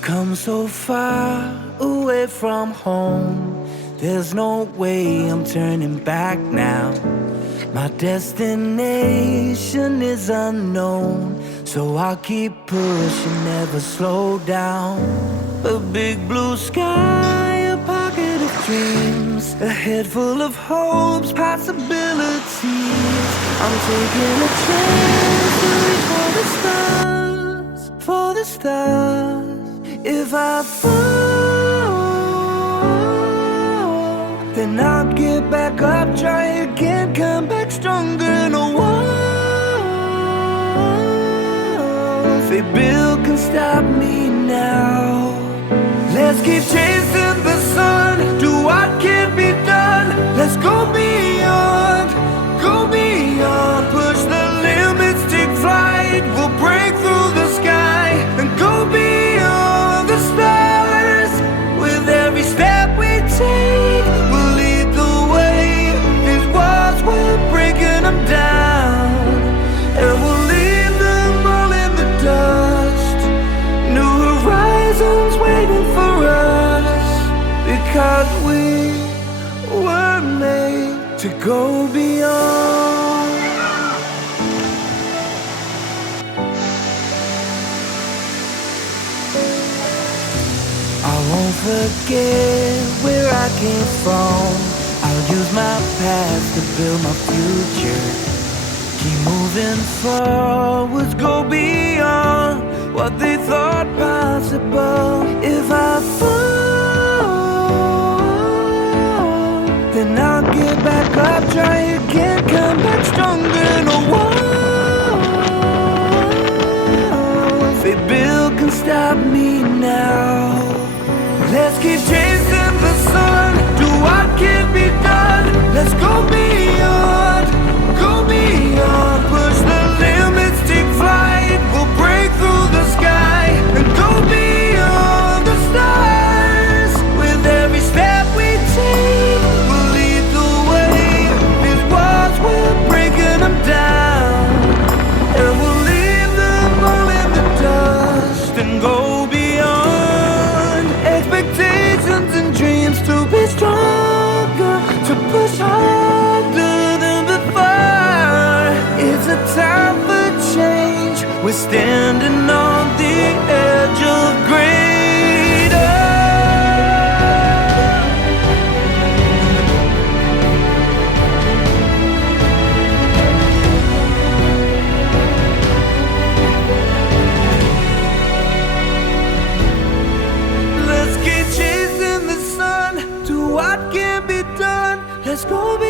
We've come so far away from home. There's no way I'm turning back now. My destination is unknown, so I'll keep pushing, never slow down. A big blue sky, a pocket of dreams, a head full of hopes, possibilities. I'm taking a chance to reach for the stars, for the stars. If I fall, then I'll get back up, try again, come back stronger. No walls they build can stop me now. Let's keep chasing the sun, do what can't be done. Let's go beyond, push the limits, take flight. We'll break through the sky and go beyond the stars. With every step we take, we'll lead the way. These walls, we're breaking them down, and we'll leave them all in the dust. New horizons waiting for us, because we were made to go beyond. I won't forget where I came from. I'll use my past to build my future. Keep moving forwards, go beyond what they thought possible. If I fall, then I'll get back up, try again, come back stronger. No walls they build can stop me now. Let's keep chasing the sun, do what can't be done. Let's go beyond, push the limits, take flight. We'll break through the sky and go beyond the stars. With every step we take, we'll lead the way. These walls, we're breaking them down, and we'll leave them all in the dust and go beyond. Expectations and dreams to be stronger, to push harder than before. It's a time for change, we're standing on the edge of greater. Let's keep chasing the sun, do what can be done. Let's go beyond.